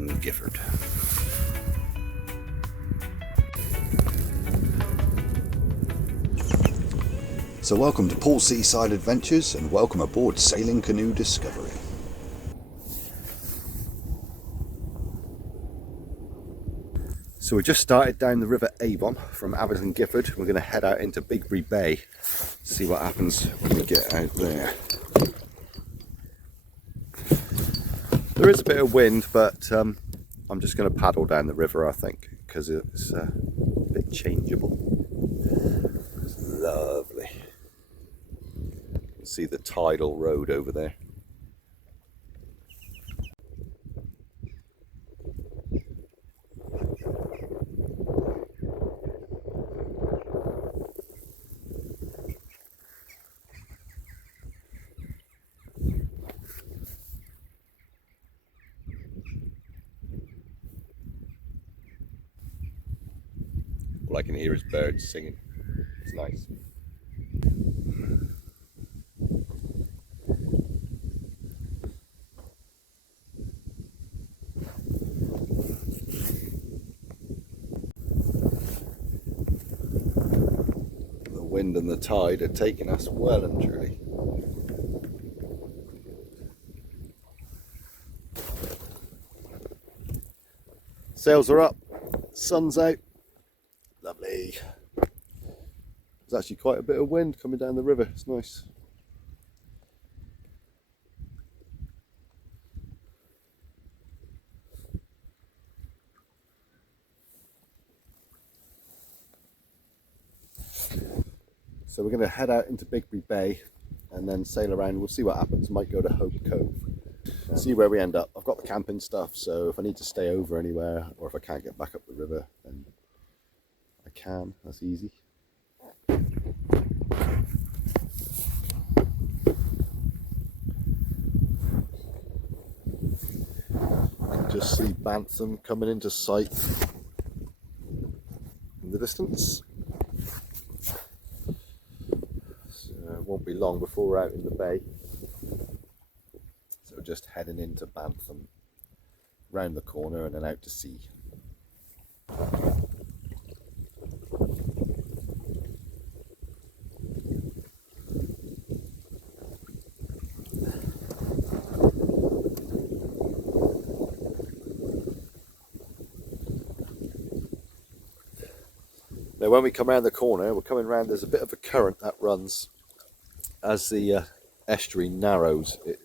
Aveton Gifford. So welcome to Paul's Seaside Adventures and welcome aboard Sailing Canoe Discovery. So we just started down the River Avon from Aveton Gifford. We're going to head out into Bigbury Bay, see what happens when we get out there. There is a bit of wind, but I'm just going to paddle down the river, I think, because it's a bit changeable. It's lovely. You can see the tidal road over there. All I can hear is birds singing. It's nice. The wind and the tide are taking us well and truly. Sails are up, sun's out. Lovely. There's actually quite a bit of wind coming down the river. It's nice. So we're going to head out into Bigbury Bay and then sail around. We'll see what happens. Might go to Hope Cove. See where we end up. I've got the camping stuff, so if I need to stay over anywhere or if I can't get back up the river, then I can. That's easy. Just see Bantham coming into sight in the distance. So it won't be long before we're out in the bay. So we're just heading into Bantham, round the corner and then out to sea. Now when we come around the corner, we're coming round, there's a bit of a current that runs as the estuary narrows. It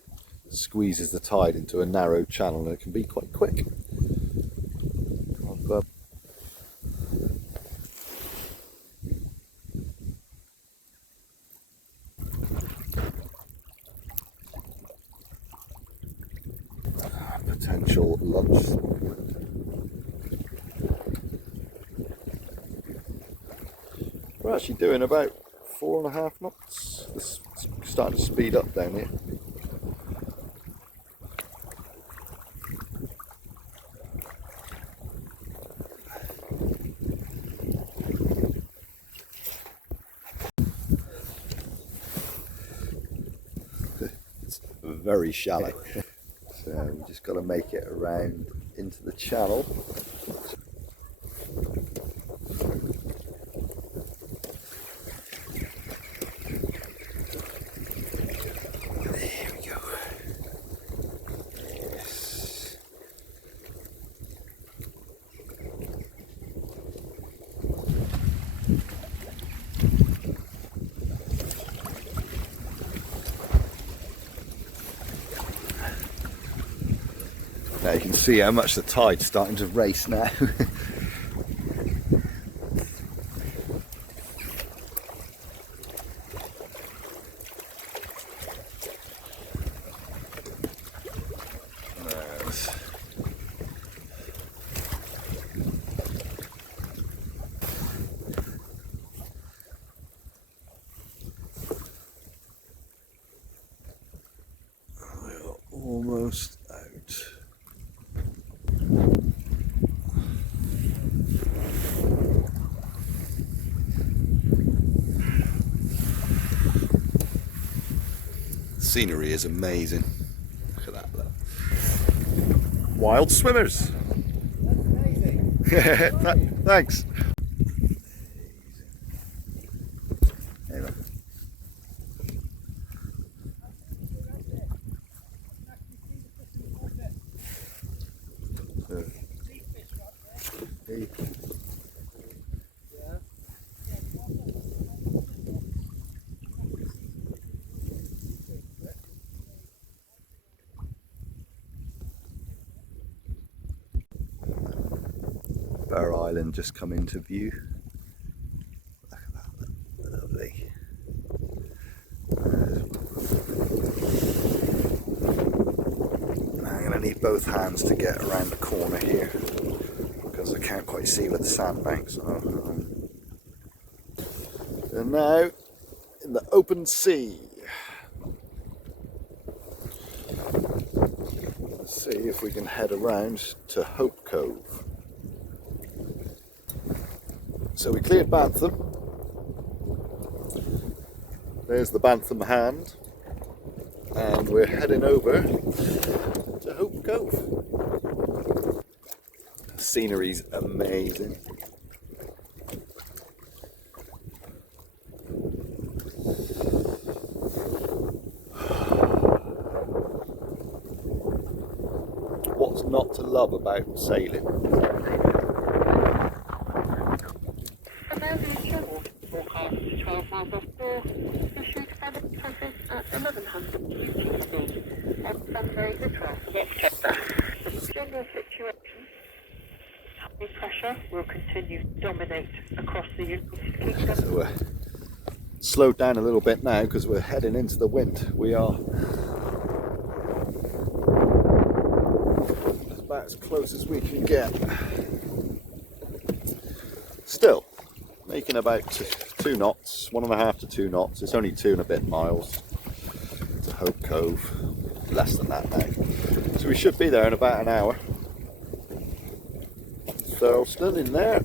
squeezes the tide into a narrow channel and it can be quite quick. Come on, bub. Potential lunch. We're actually doing about 4.5 knots. It's starting to speed up down here. It's very shallow. So we just got to make it around into the channel. Now you can see how much the tide's starting to race now. We're almost out. Scenery is amazing. Look at that. Look. wild swimmers. That's amazing. Thanks. There you go. Hey. Bear Island just come into view. Look at that, lovely. I'm going to need both hands to get around the corner here because I can't quite see where the sandbanks are. And now in the open sea. Let's see if we can head around to Hope Cove. So we cleared Bantham. There's the Bantham hand. And we're heading over to Hope Cove. The scenery's amazing. What's not to love about sailing? Pressure will continue to dominate across the United Kingdom. So we're slowed down a little bit now because we're heading into the wind. We are about as close as we can get. Still making about 2 knots, 1.5 to 2 knots. It's only 2 and a bit miles to Hope Cove. Less than that now. So we should be there in about an hour. So still in there.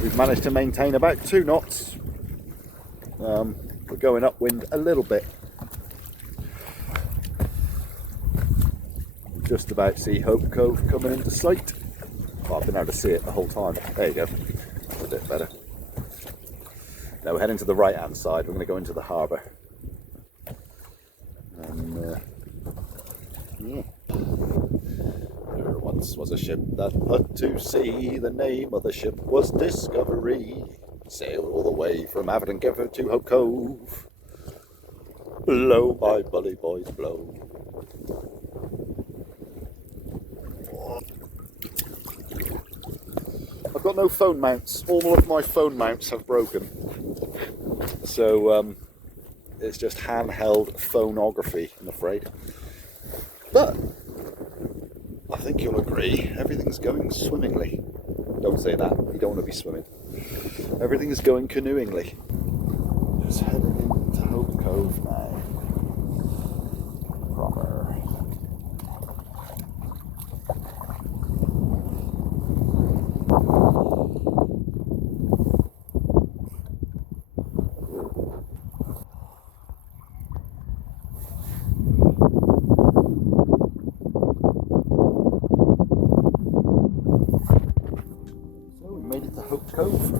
We've managed to maintain about 2 knots. We're going upwind a little bit. Just about see Hope Cove coming into sight. Oh, I've been able to see it the whole time. There you go. That's a bit better. Now we're heading to the right hand side. We're going to go into the harbour. And yeah. There once was a ship that put to sea. The name of the ship was Discovery. Sailed all the way from Aveton Gifford to Hope Cove. Blow, my bully boys, blow. I've got no phone mounts. All of my phone mounts have broken. So it's just handheld phonography, I'm afraid. But I think you'll agree, everything's going swimmingly. Don't say that, you don't want to be swimming. Everything's going canoeingly. Just heading into Hope Cove now. Proper. Hope Cove.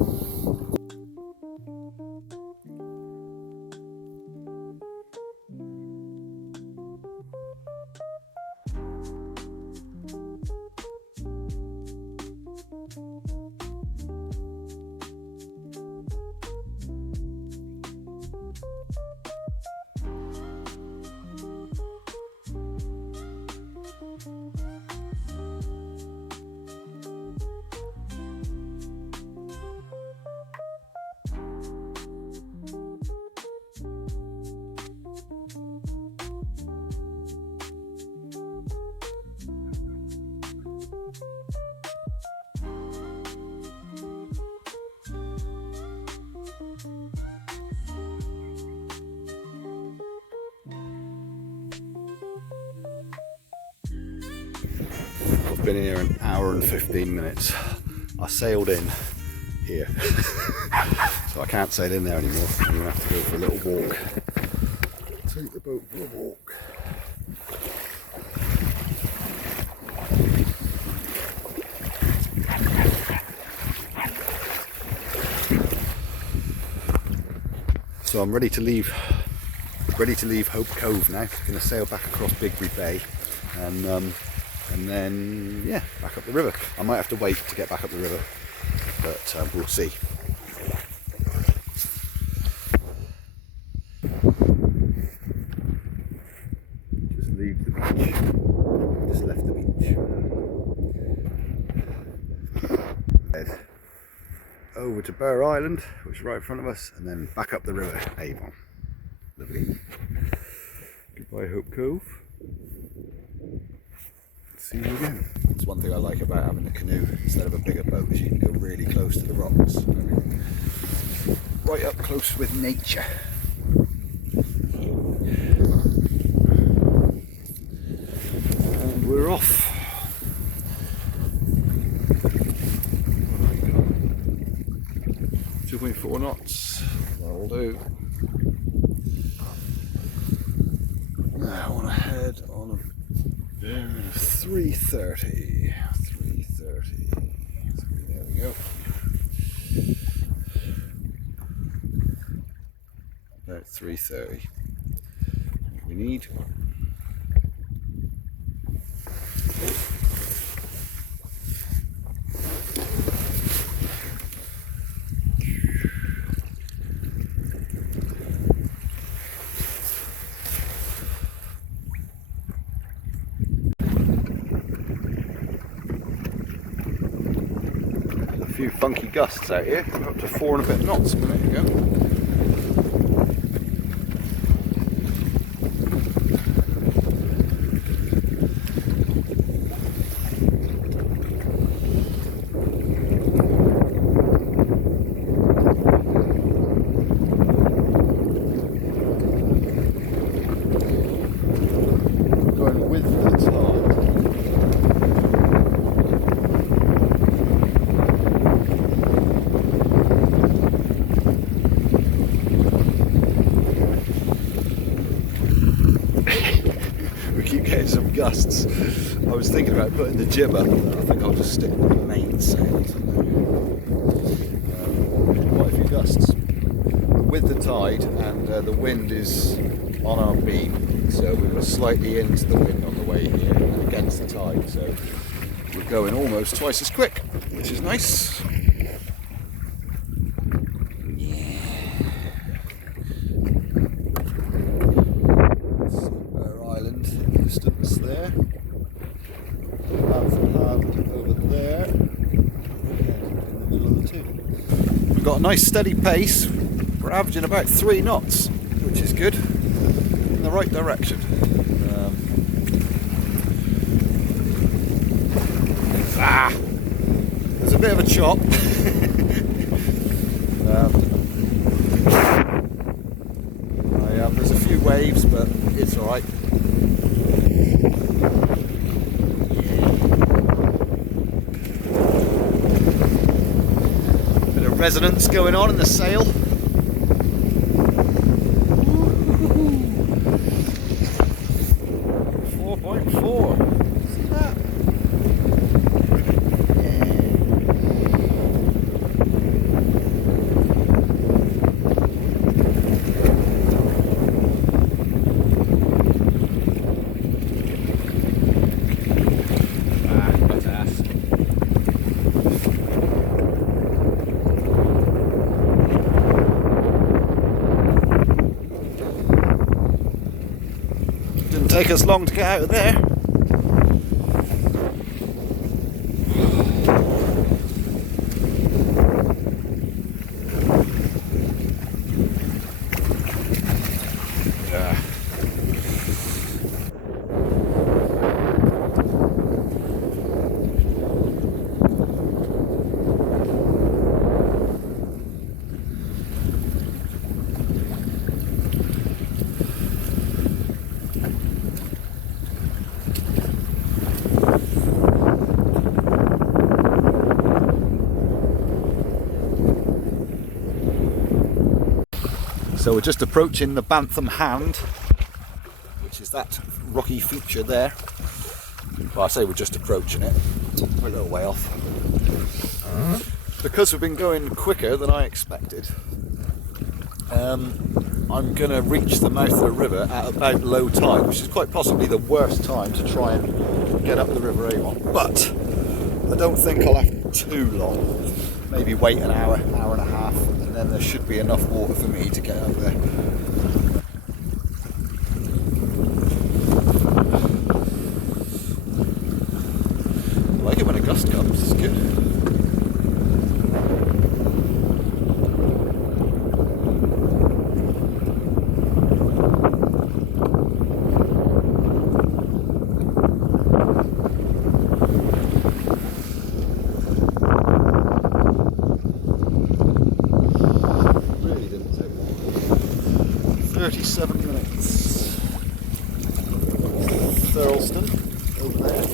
I've been here an hour and 15 minutes. I sailed in here, so I can't sail in there anymore. I'm going to have to go for a little walk. Take the boat for a walk. So I'm ready to leave Hope Cove now. Going to sail back across Bigbury Bay, and then yeah, back up the river. I might have to wait to get back up the river, but we'll see. Just leave the beach. Just left the beach. Over to Burr Island, which is right in front of us, and then back up the river, Avon. Lovely. Goodbye, Hope Cove. See you again. It's one thing I like about having a canoe instead of a bigger boat, is you can go really close to the rocks. Right up close with nature. And we're off. 2.4 knots, that'll do. Now I want to head on a 3:30. There we go. About 3:30. What we need. A few funky gusts out here. We're up to 4 and a bit knots a minute ago. Going with the tide. We keep getting some gusts. I was thinking about putting the jib up, but I think I'll just stick with the main sails. Quite a few gusts. With the tide, and the wind is on our beam, so we were slightly into the wind on the way here and against the tide, so we're going almost twice as quick, which is nice. Burr Island in the distance there. Hand over there. In the middle of the two. We've got a nice steady pace. We're averaging about 3 knots, which is good. In the right direction. There's a bit of a chop. There's a few waves, but it's alright. Bit of resonance going on in the sail. 4.4. See that? Didn't take us long to get out of there. So we're just approaching the Bantham Hand, which is that rocky feature there. Well, I say we're just approaching it. We're a little way off. Because we've been going quicker than I expected, I'm going to reach the mouth of the river at about low tide, which is quite possibly the worst time to try and get up the River Avon. But I don't think I'll have too long. Maybe wait an hour, hour and a half, and then there should be enough water for me to get up there. I like it when a gust comes, it's good. Really didn't take long. 37 minutes. Thurleston over there.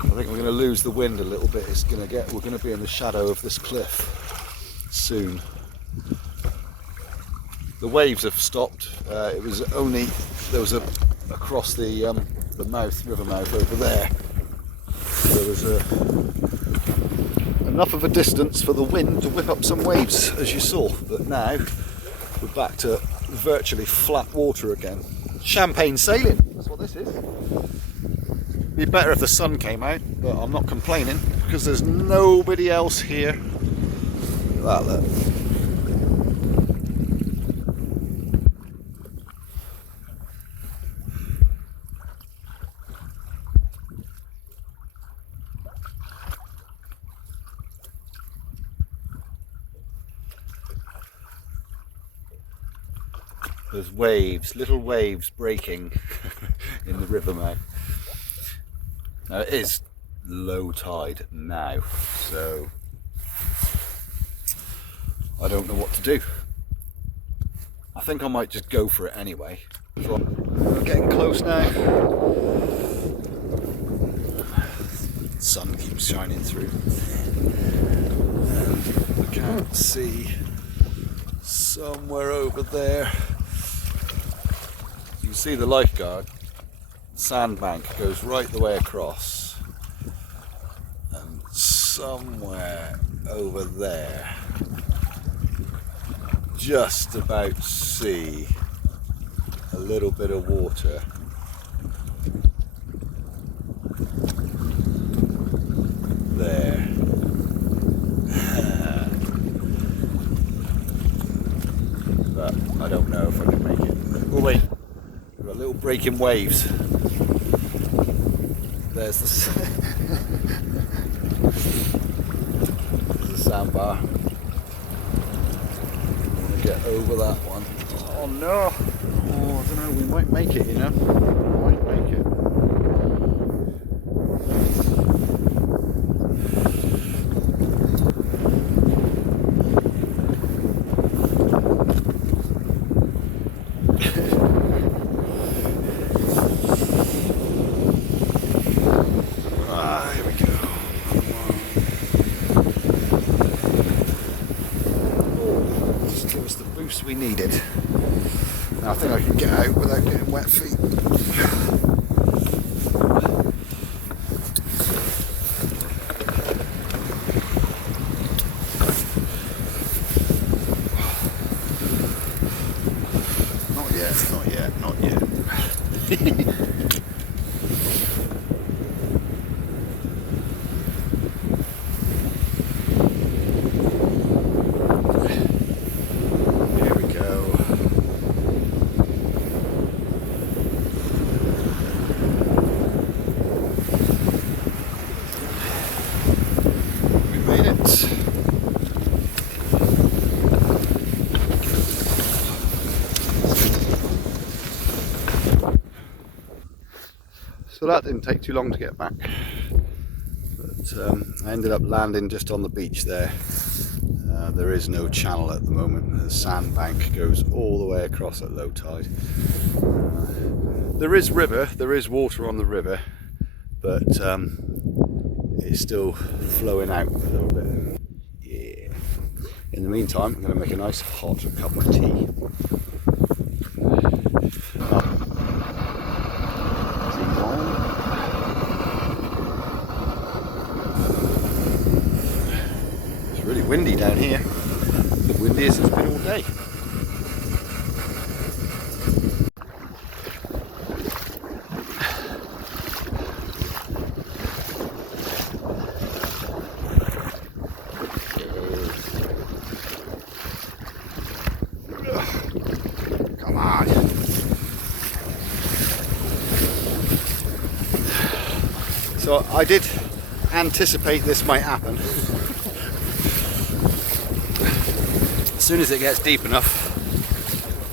I think we're going to lose the wind a little bit. We're going to be in the shadow of this cliff soon. The waves have stopped. It was only there was across the river mouth over there. There was enough of a distance for the wind to whip up some waves, as you saw. But now we're back to virtually flat water again. Champagne sailing. That's what this is. Be better if the sun came out, but I'm not complaining because there's nobody else here. Look at that, look. There's waves, little waves breaking in the river mouth. Now it is low tide now, so I don't know what to do. I think I might just go for it anyway. So we're getting close now. The sun keeps shining through. And I can't see somewhere over there. You can see the lifeguard. Sandbank goes right the way across, and somewhere over there, just about see a little bit of water. There. But I don't know if I can make it. Oh wait, we've got little breaking waves. There's the sandbar. I want to get over that one. Oh no! Oh, I don't know. We might make it, you know. We might make it. We needed. Now I think I can get out without getting wet feet. Not yet, not yet, not yet. So that didn't take too long to get back. But I ended up landing just on the beach there. There is no channel at the moment. The sandbank goes all the way across at low tide. There is water on the river, but it's still flowing out a little bit. Yeah. In the meantime, I'm going to make a nice hot cup of tea. It's really windy down here. The windiest it's been all day. Come on. So I did anticipate this might happen. As soon as it gets deep enough,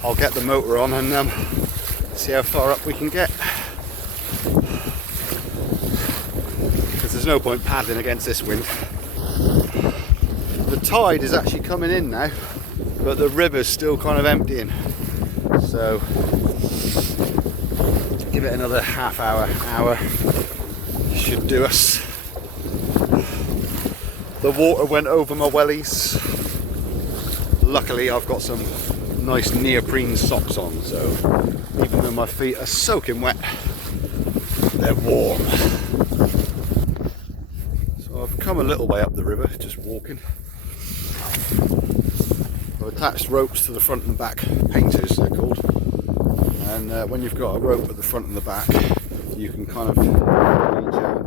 I'll get the motor on and see how far up we can get. Because there's no point paddling against this wind. The tide is actually coming in now, but the river's still kind of emptying. So give it another half hour, should do us. The water went over my wellies. Luckily I've got some nice neoprene socks on, so even though my feet are soaking wet, they're warm. So I've come a little way up the river, just walking. I've attached ropes to the front and back painters, they're called, and when you've got a rope at the front and the back, you can kind of reach out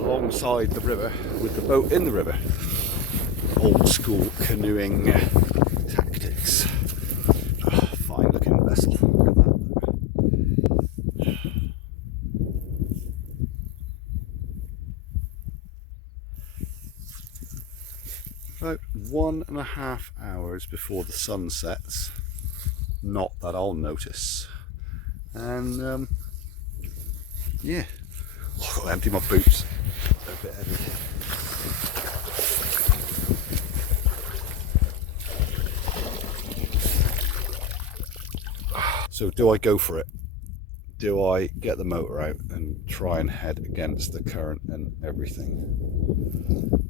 alongside the river with the boat in the river. Old school canoeing tactics. Oh, fine looking vessel. Look at that. About 1.5 hours before the sun sets. Not that I'll notice. And yeah, I've got to empty my boots. They're a bit heavy. So do I go for it? Do I get the motor out and try and head against the current and everything?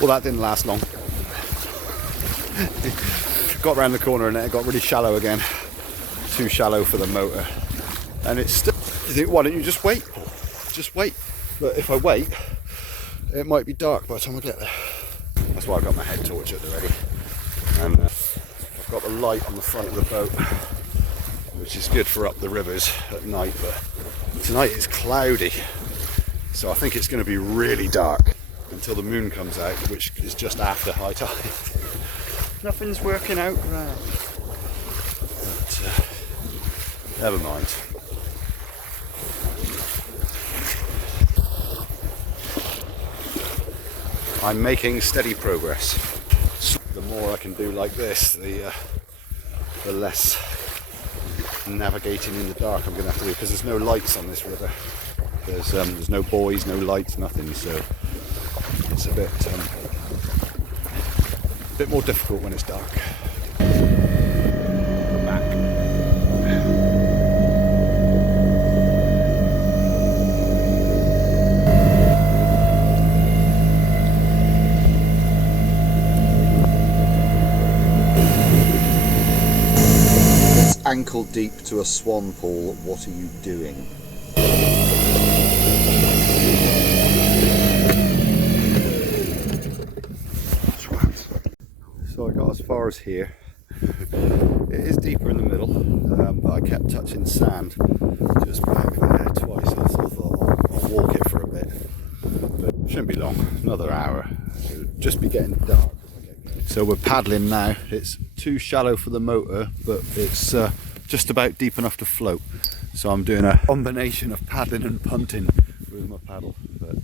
Well, that didn't last long. Got round the corner and it got really shallow again. Too shallow for the motor. And it's still, you think, why don't you just wait? Just wait. But if I wait, it might be dark by the time I get there. That's why I've got my head torch at the ready. And I've got the light on the front of the boat, which is good for up the rivers at night, but tonight it's cloudy. So I think it's going to be really dark until the moon comes out, which is just after high tide. Nothing's working out right. But never mind. I'm making steady progress. The more I can do like this, the less navigating in the dark I'm going to have to do, because there's no lights on this river. There's no buoys, no lights, nothing. So it's a bit more difficult when it's dark. Back. It's ankle deep to a swan pool. What are you doing? So I got as far as here. It is deeper in the middle, but I kept touching sand just back there twice. So I thought I'll walk it for a bit, but it shouldn't be long. Another hour. It'll just be getting dark as I get going. So we're paddling now. It's too shallow for the motor, but it's just about deep enough to float. So I'm doing a combination of paddling and punting with my paddle. But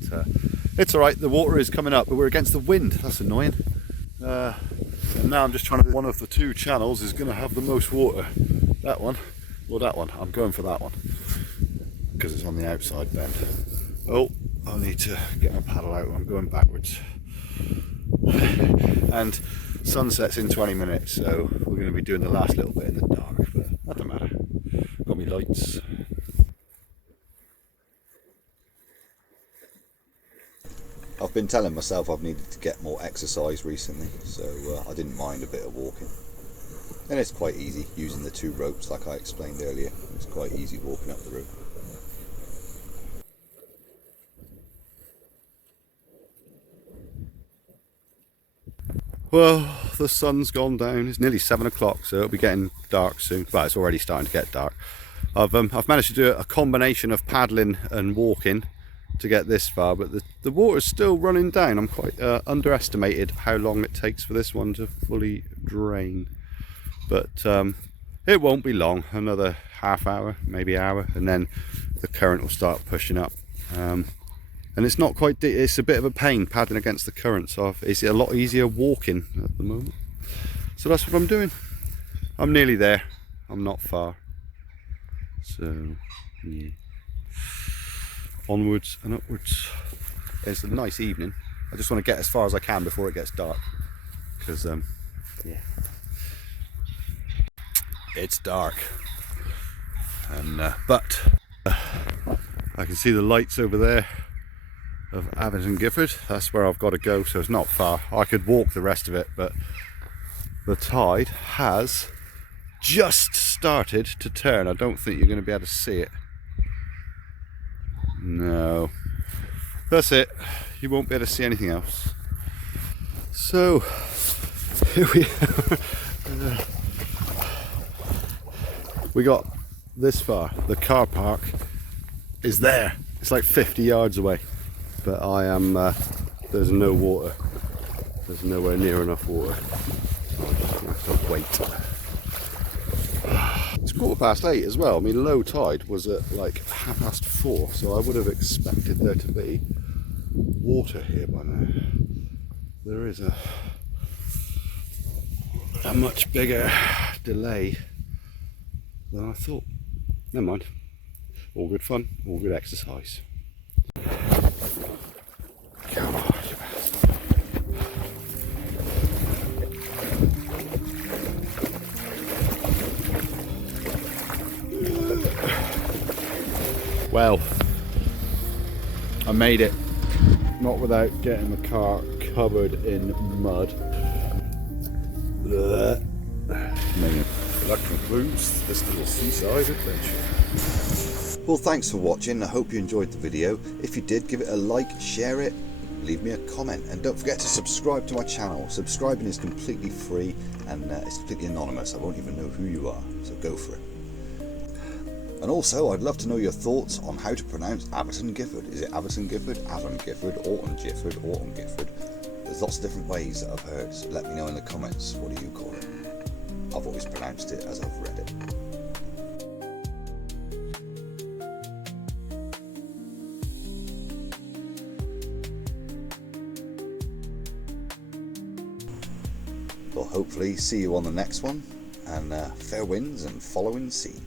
it's alright, the water is coming up, but we're against the wind. That's annoying. And now I'm just trying to... One of the two channels is going to have the most water. That one, or that one. I'm going for that one because it's on the outside bend. Oh, I need to get my paddle out. I'm going backwards. And sunset's in 20 minutes, so we're going to be doing the last little bit in the dark, but that don't matter. Got me lights. I've been telling myself I've needed to get more exercise recently, so I didn't mind a bit of walking. And it's quite easy using the two ropes like I explained earlier. It's quite easy walking up the rope. Well, the sun's gone down. It's nearly 7 o'clock, so it'll be getting dark soon. Well, it's already starting to get dark. I've managed to do a combination of paddling and walking to get this far, but the water's still running down. I'm quite underestimated how long it takes for this one to fully drain. But it won't be long, another half hour, maybe hour, and then the current will start pushing up. And it's not quite deep. It's a bit of a pain paddling against the current, so it's a lot easier walking at the moment. So that's what I'm doing. I'm nearly there. I'm not far. So yeah, onwards and upwards. It's a nice evening. I just want to get as far as I can before it gets dark, because yeah, it's dark. And but I can see the lights over there of Aveton Gifford. That's where I've got to go, so it's not far. I could walk the rest of it, but the tide has just started to turn. I don't think you're going to be able to see it. No, that's it. You won't be able to see anything else. So here we are. We got this far. The car park is there. It's like 50 yards away, but I am there's no water. There's nowhere near enough water. So I'm just gonna have to wait. It's 8:15 as well. I mean, low tide was at like 4:30, so I would have expected there to be water here by now. There is a much bigger delay than I thought. Never mind. All good fun, all good exercise. Come on, you bastard. Well, I made it. Not without getting the car covered in mud. That concludes this little seaside adventure. Well, thanks for watching. I hope you enjoyed the video. If you did, give it a like, share it, leave me a comment, and don't forget to subscribe to my channel. Subscribing is completely free and it's completely anonymous. I won't even know who you are, so go for it. And also, I'd love to know your thoughts on how to pronounce Aveton Gifford. Is it Aveton Gifford, Avon Gifford, Autumn Gifford, Autumn Gifford? There's lots of different ways that I've heard, so let me know in the comments. What do you call it? I've always pronounced it as I've read it. Well, hopefully see you on the next one, and fair winds and following sea.